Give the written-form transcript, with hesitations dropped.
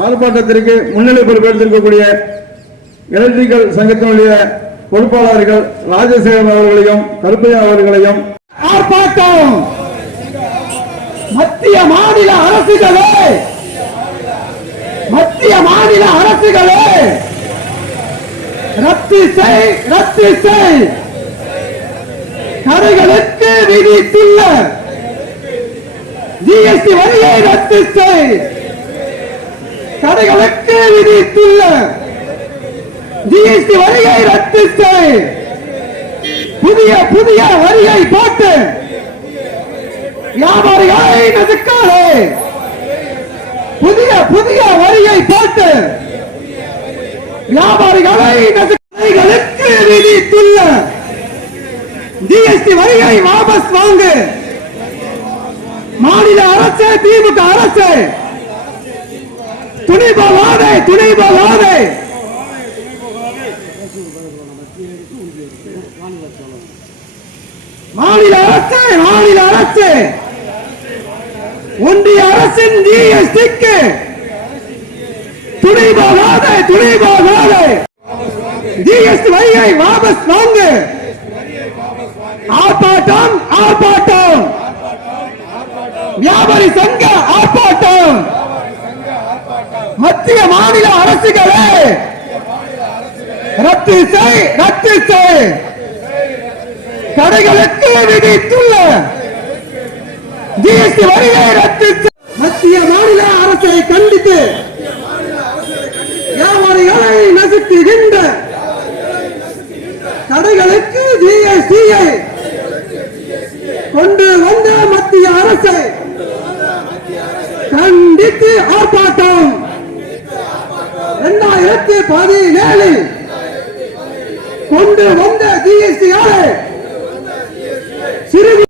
ஆர்ப்பாட்டத்திற்கு முன்னிலை பொறுப்பேற்றிருக்கக்கூடிய எலக்ட்ரிக்கல் சங்கத்தினுடைய பொறுப்பாளர்கள் ராஜசேகரன் அவர்களையும் கருப்பையா அவர்களையும் ஆர்ப்பாட்டம் மத்திய மாநில அரசுகளே ரத்து செய் கடைகளுக்கு விதித்துள்ள ஜிஎஸ்டி வரியை ரத்து செய் கடைகளுக்கு விதித்துள்ள ஜிஎஸ்டி வரியை ரத்து செய் புதிய வரியை போட்டு வியாபாரிகளை நசுக்காதே புதிய வரியை போட்டு வியாபாரிகளை நசுக்காதைகளுக்கு விதித்துள்ள ஜிஎஸ்டி வரியை வாபஸ் வாங்கு மாநில அரசு திமுக அரசு துணை போகாதே மாநில அரசு ஒன்றிய அரசின் ஜிஎஸ்டிக்கு துணை போகாதே ஜிஎஸ்டி வரியை வாபஸ் வாங்கு ஆர்ப்பாட்டம் வியாபாரி சங்க ஆர்ப்பாட்டம் மத்திய மாநில அரசுகளே ரத்து செய் கடைகளுக்கு விதித்துள்ள ஜிஎஸ்டி வரியை ரத்து மத்திய மாநில அரசை கண்டித்து வியாபாரிகளை நசுக்குகின்ற கடைகளுக்கு ஜிஎஸ்டியை கொண்டு வந்த மத்திய அரசை கண்டித்து ஆர்ப்பாட்டம் 2017 கொண்டு வந்த ஜிஎஸ்டி சிறு